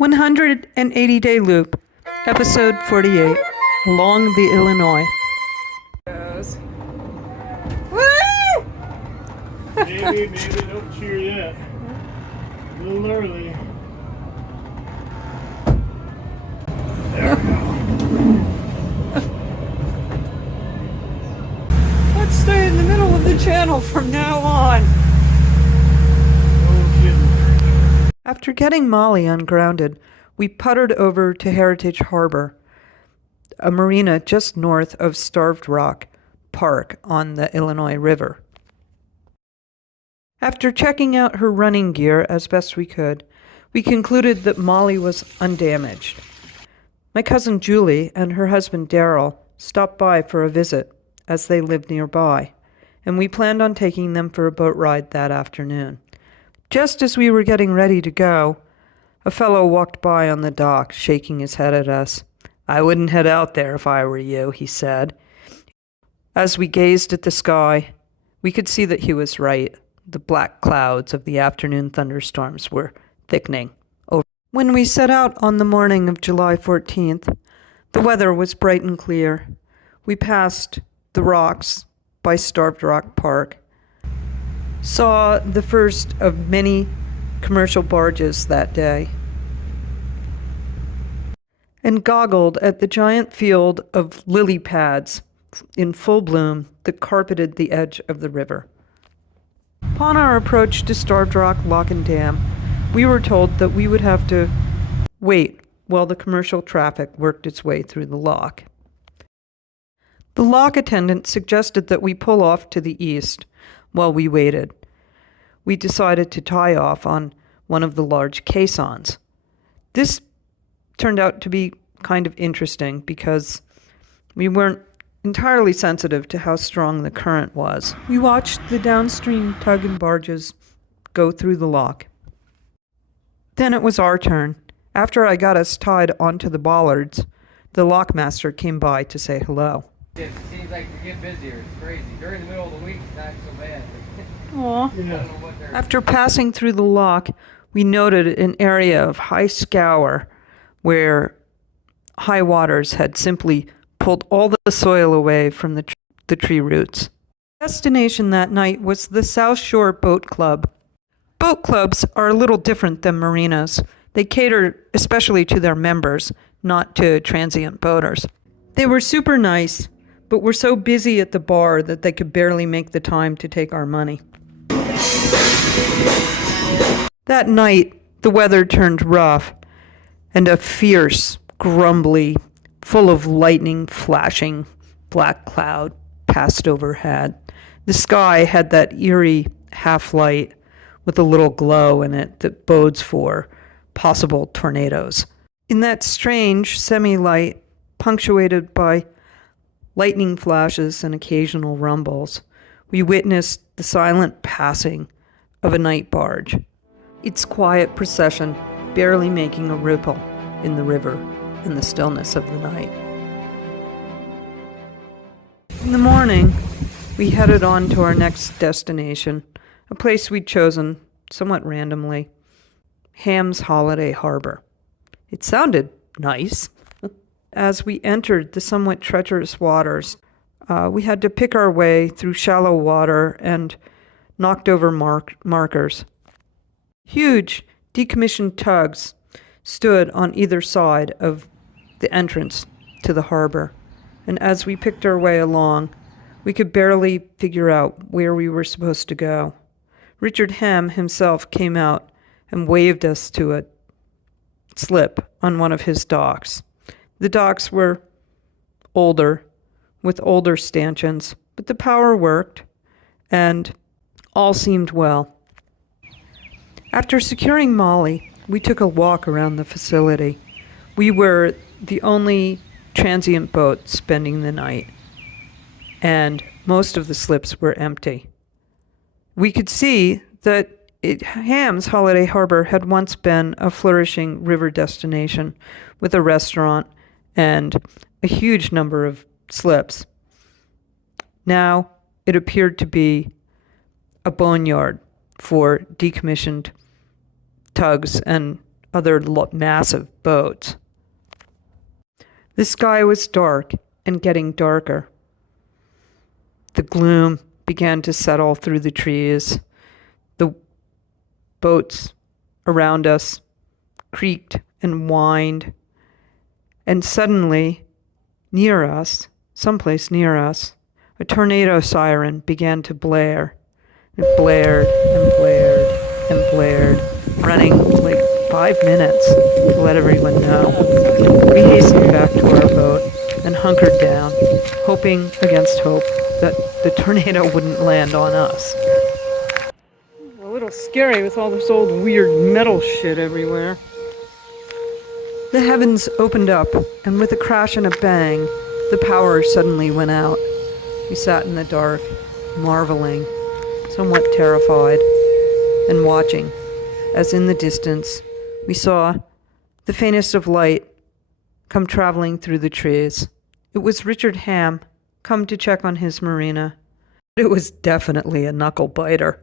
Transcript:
180-day loop, episode 48, along the Illinois. Woo! Maybe, don't cheer yet. A little early. There we go. Let's stay in the middle of the channel from now on. No kidding. After getting Molly ungrounded, we puttered over to Heritage Harbor, a marina just north of Starved Rock Park on the Illinois River. After checking out her running gear as best we could, we concluded that Molly was undamaged. My cousin Julie and her husband Daryl stopped by for a visit, as they lived nearby, and we planned on taking them for a boat ride that afternoon. Just as we were getting ready to go, a fellow walked by on the dock, shaking his head at us. "I wouldn't head out there if I were you," he said. As we gazed at the sky, we could see that he was right. The black clouds of the afternoon thunderstorms were thickening. When we set out on the morning of July 14th, the weather was bright and clear. We passed the rocks by Starved Rock Park, saw the first of many commercial barges that day, and goggled at the giant field of lily pads in full bloom that carpeted the edge of the river. Upon our approach to Starved Rock Lock and Dam, we were told that we would have to wait while the commercial traffic worked its way through the lock. The lock attendant suggested that we pull off to the east while we waited. We decided to tie off on one of the large caissons. This turned out to be kind of interesting because we weren't entirely sensitive to how strong the current was. We watched the downstream tug and barges go through the lock. Then it was our turn. After I got us tied onto the bollards, the lockmaster came by to say hello. It seems like we get busier. It's crazy. During the middle of the week, it's not so bad. Aw. Yeah. After passing through the lock, we noted an area of high scour where high waters had simply pulled all the soil away from the tree roots. The destination that night was the South Shore Boat Club. Boat clubs are a little different than marinas. They cater especially to their members, not to transient boaters. They were super nice, but were so busy at the bar that they could barely make the time to take our money. That night, the weather turned rough, and a fierce, grumbly, full of lightning flashing black cloud passed overhead. The sky had that eerie half-light with a little glow in it that bodes for possible tornadoes. In that strange semi-light, punctuated by lightning flashes and occasional rumbles, we witnessed the silent passing of a night barge, its quiet procession barely making a ripple in the river in the stillness of the night. In the morning, we headed on to our next destination, a place we'd chosen somewhat randomly, Hamm's Holiday Harbor. It sounded nice. As we entered the somewhat treacherous waters, we had to pick our way through shallow water and knocked over markers. Huge decommissioned tugs stood on either side of the entrance to the harbor, and as we picked our way along, we could barely figure out where we were supposed to go. Richard Hamm himself came out and waved us to a slip on one of his docks. The docks were older, with older stanchions, but the power worked, and all seemed well. After securing Molly, we took a walk around the facility. We were the only transient boat spending the night, and most of the slips were empty. We could see that Hamm's Holiday Harbor had once been a flourishing river destination with a restaurant and a huge number of slips. Now it appeared to be a boneyard for decommissioned tugs and other massive boats. The sky was dark and getting darker. The gloom began to settle through the trees. The boats around us creaked and whined. And suddenly, near us, someplace near us, a tornado siren began to blare. It blared and blared and blared, running like 5 minutes to let everyone know. We hastened back to our boat and hunkered down, hoping against hope that the tornado wouldn't land on us. A little scary with all this old weird metal shit everywhere. The heavens opened up, and with a crash and a bang, the power suddenly went out. We sat in the dark, marveling, somewhat terrified, and watching, as in the distance, we saw the faintest of light come traveling through the trees. It was Richard Hamm, come to check on his marina. It was definitely a knuckle biter.